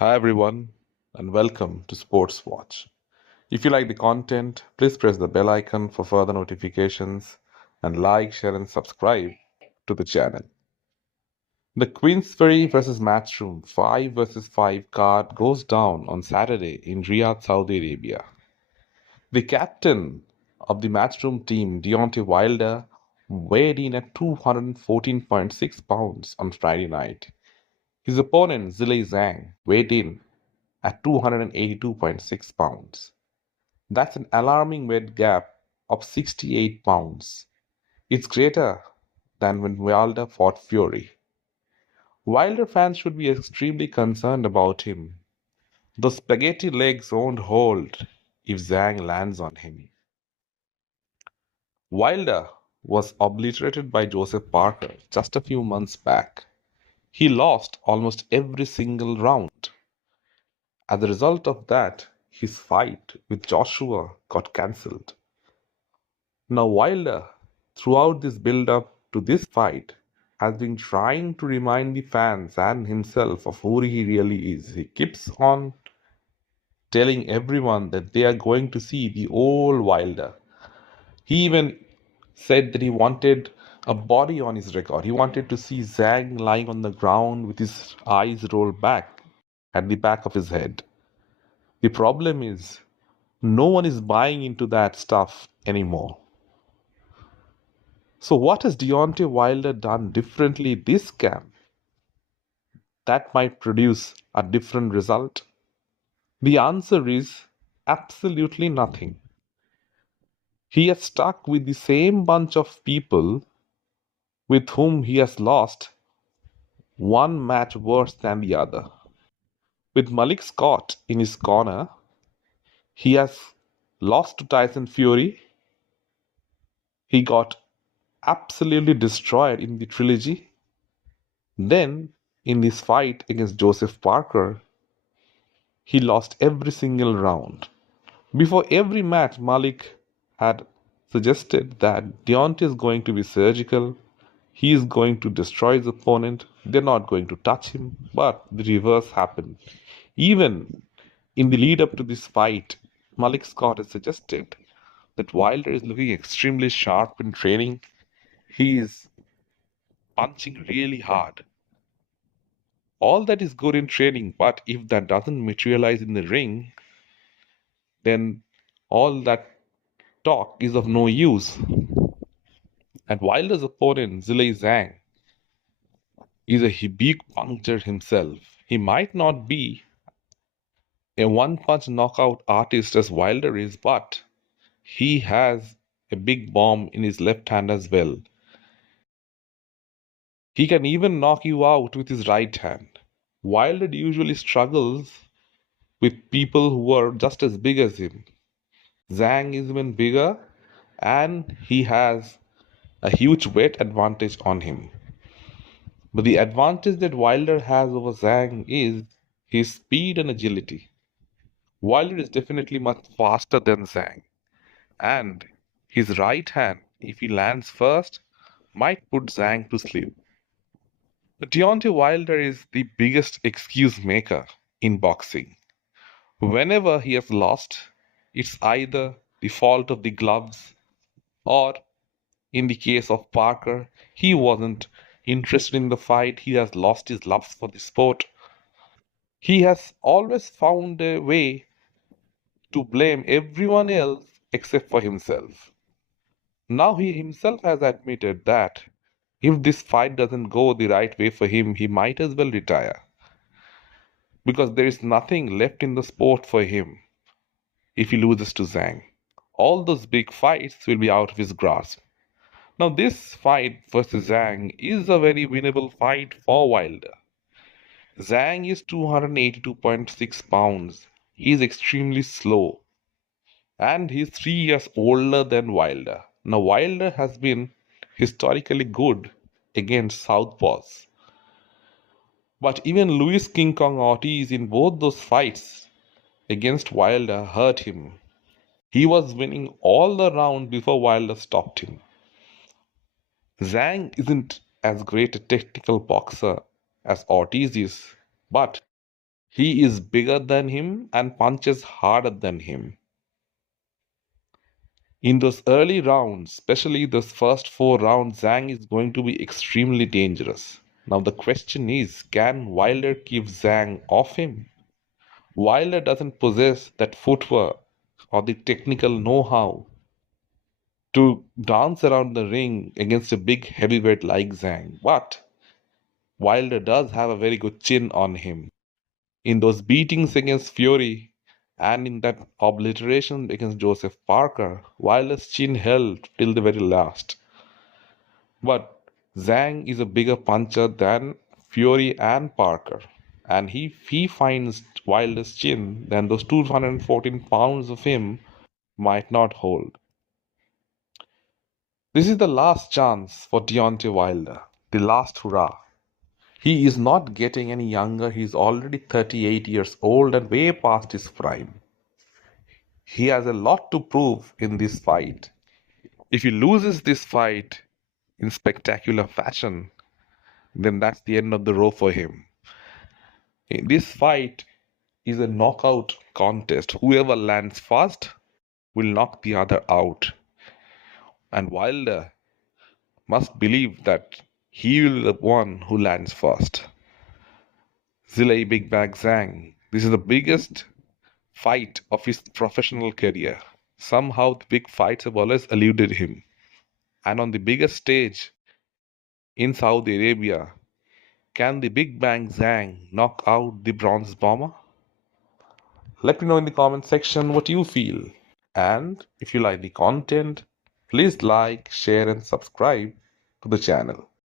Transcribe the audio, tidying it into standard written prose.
Hi everyone, and welcome to Sports Watch. If you like the content, please press the bell icon for further notifications and like, share, and subscribe to the channel. The Queensberry versus Matchroom 5 versus 5 card goes down on Saturday in Riyadh, Saudi Arabia. The captain of the Matchroom team, Deontay Wilder, weighed in at 214.6 pounds on Friday night. His opponent, Zhilei Zhang, weighed in at 282.6 pounds. That's an alarming weight gap of 68 pounds. It's greater than when Wilder fought Fury. Wilder fans should be extremely concerned about him. Those spaghetti legs won't hold if Zhang lands on him. Wilder was obliterated by Joseph Parker just a few months back. He lost almost every single round. As a result of that, his fight with Joshua got cancelled. Now, Wilder, throughout this build up to this fight, has been trying to remind the fans and himself of who he really is. He keeps on telling everyone that they are going to see the old Wilder. He even said that he wanted a body on his record. He wanted to see Zhang lying on the ground with his eyes rolled back at the back of his head. The problem is, no one is buying into that stuff anymore. So, what has Deontay Wilder done differently this camp that might produce a different result? The answer is absolutely nothing. He has stuck with the same bunch of people with whom he has lost one match worse than the other. With Malik Scott in his corner, he has lost to Tyson Fury. He got absolutely destroyed in the trilogy. Then, in this fight against Joseph Parker, he lost every single round. Before every match, Malik had suggested that Deontay is going to be surgical. He is going to destroy his opponent. They're not going to touch him. But the reverse happened. Even in the lead up to this fight, Malik Scott has suggested that Wilder is looking extremely sharp in training. He is punching really hard. All that is good in training, but if that doesn't materialize in the ring, then all that talk is of no use. And Wilder's opponent, Zhilei Zhang, is a big puncher himself. He might not be a one punch knockout artist as Wilder is, but he has a big bomb in his left hand as well. He can even knock you out with his right hand. Wilder usually struggles with people who are just as big as him. Zhang is even bigger and he has a huge weight advantage on him. But the advantage that Wilder has over Zhang is his speed and agility. Wilder is definitely much faster than Zhang, and his right hand, if he lands first, might put Zhang to sleep. But Deontay Wilder is the biggest excuse maker in boxing. Whenever he has lost, it's either the fault of the gloves or, in the case of Parker, he wasn't interested in the fight, he has lost his love for the sport. He has always found a way to blame everyone else except for himself. Now he himself has admitted that if this fight doesn't go the right way for him, he might as well retire. Because there is nothing left in the sport for him if he loses to Zhang. All those big fights will be out of his grasp. Now, this fight versus Zhang is a very winnable fight for Wilder. Zhang is 282.6 pounds. He is extremely slow. And he's 3 years older than Wilder. Now, Wilder has been historically good against Southpaws. But even Luis King Kong Ortiz in both those fights against Wilder hurt him. He was winning all the round before Wilder stopped him. Zhang isn't as great a technical boxer as Ortiz is, but He is bigger than him and punches harder than him. In those early rounds, especially those first 4 rounds, Zhang is going to be extremely dangerous. Now, the question is, can Wilder keep Zhang off him? Wilder doesn't possess that footwork or the technical know how to dance around the ring against a big heavyweight like Zhang. But Wilder does have a very good chin on him. In those beatings against Fury and in that obliteration against Joseph Parker, Wilder's chin held till the very last. But Zhang is a bigger puncher than Fury and Parker. And if he finds Wilder's chin, then those 214 pounds of him might not hold. This is the last chance for Deontay Wilder, the last hurrah. He is not getting any younger. He is already 38 years old and way past his prime. He has a lot to prove in this fight. If he loses this fight in spectacular fashion, then that's the end of the road for him. This fight is a knockout contest. Whoever lands first will knock the other out. And Wilder must believe that he will be the one who lands first. Zhilei Big Bag Zhang. This is the biggest fight of his professional career. Somehow the big fights have always eluded him. And on the biggest stage in Saudi Arabia, can the Big Bang Zhang knock out the Bronze Bomber? Let me know in the comment section what you feel. And if you like the content, please like, share and subscribe to the channel.